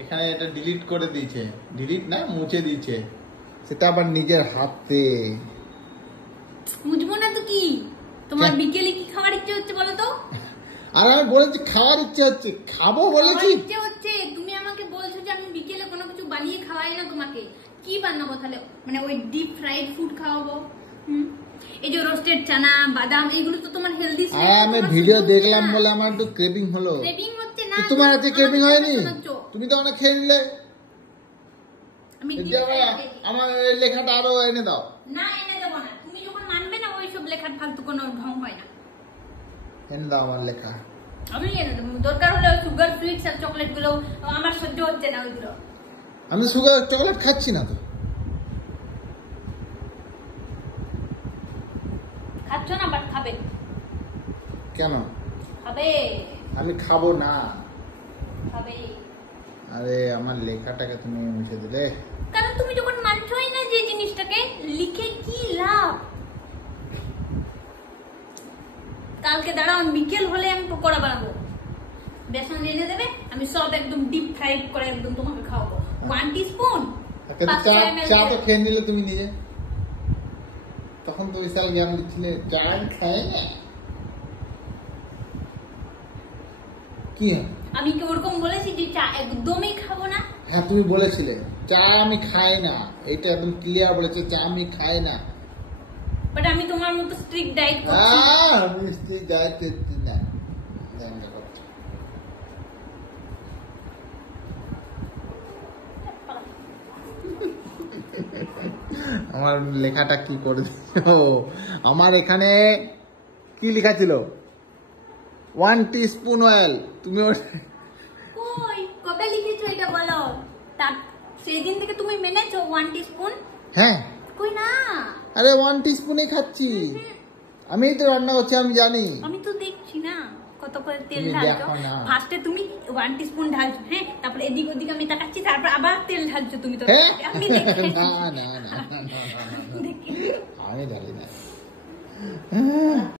এখানে এটা ডিলিট করে দিয়েছে, ডিলিট না মুছে দিয়েছে, সেটা আবার নিজের হাতে। মুছবো না তো কি? তোমার বিকেলে কি খাওয়ার ইচ্ছে হচ্ছে বলো তো? আর আমি বলেছি খাওয়ার ইচ্ছে হচ্ছে, খাবো বলেছি। ইচ্ছে হচ্ছে, তুমি আমাকে বলছো যে আমি বিকেলে কোনো কিছু বানিয়ে খাওয়াই না তোমাকে। কি বানাবো তাহলে? মানে ওই ডিপ ফ্রাইড ফুড খাওয়াবো? এই যে রোস্টেড চানা, বাদাম, এগুলো তো তোমার হেলদি। আমি ভিডিও দেখলাম বলে আমার একটু ক্রেভিং হলো। ক্রেভিং হচ্ছে না, তোমার আজকে ক্রেভিং হয়নি? তুমি তো অনেক খেয়ে নিলে। আমার লেখাটা আরো এনে দাও। না এনে দেবো না, তুমি যখন মানবে না ওইসব লেখার ফালতু কোনো ঢং হয় না। এনে দাও আমার লেখা। আমি এনে দেবো, দরকার হলে সুগার সুইটস আর চকলেট গুলো আমার সহ্য হচ্ছে না ওইগুলো। আমি সুগার চকলেট খাচ্ছি না তো। খাচ্ছ না বাট খাবে। কেন খাবে? আমি খাবো না। খাবে। আরে আমার লেখাটাকে তুমি মুছে দিলে। কারণ তুমি যখন মানছই না যে জিনিসটাকে, লিখে কি লাভ? কালকে দাঁড়াও, বিকেল হলে আমি পকোড়া বানাবো। বেসন এনে দেবে, আমি সব একদম ডিপ ফ্রাইড করে একদম তোমাকে খাওয়াবো। 1 টিস্পুন। চা তো খেয়ে নিলে তুমি নিজে, তখন তো বিশাল জ্ঞান দিচ্ছিলে। চা খায় না কি? আমি কি ওরকম বলেছি যে চা একদমই খাবো না? হ্যাঁ তুমি বলেছিলে চা আমি খাই না, এটা একদম ক্লিয়ার বলেছে, চা আমি খাই না। বাট আমি তোমার মতো স্ট্রিক্ট ডায়েট করছি। আমি স্ট্রিক্ট ডায়েট করছি না। আমার লেখাটা কি করে দিও? আমার এখানে কি লেখা ছিল? 1 টিস্পুন অয়েল। তুমি কই কবে লিখেছো এটা বলো? তার সেই দিন থেকে তুমি মেনেছো 1 টিস্পুন? হ্যাঁ। কই না। আরে 1 টিস্পুনই খাচ্ছি। আমি তো রান্না করছি, আমি জানি। আমি তো দেখছি না কত করে তেল ঢালছো। ফার্স্টে তুমি 1 টিস্পুন ঢালছো, হ্যাঁ, তারপর এদিক ওদিক আমি তাকাচ্ছি, তারপর আবার তেল ঢালছো তুমি। তো আমি দেখছি। না না না আমি ঢালি না।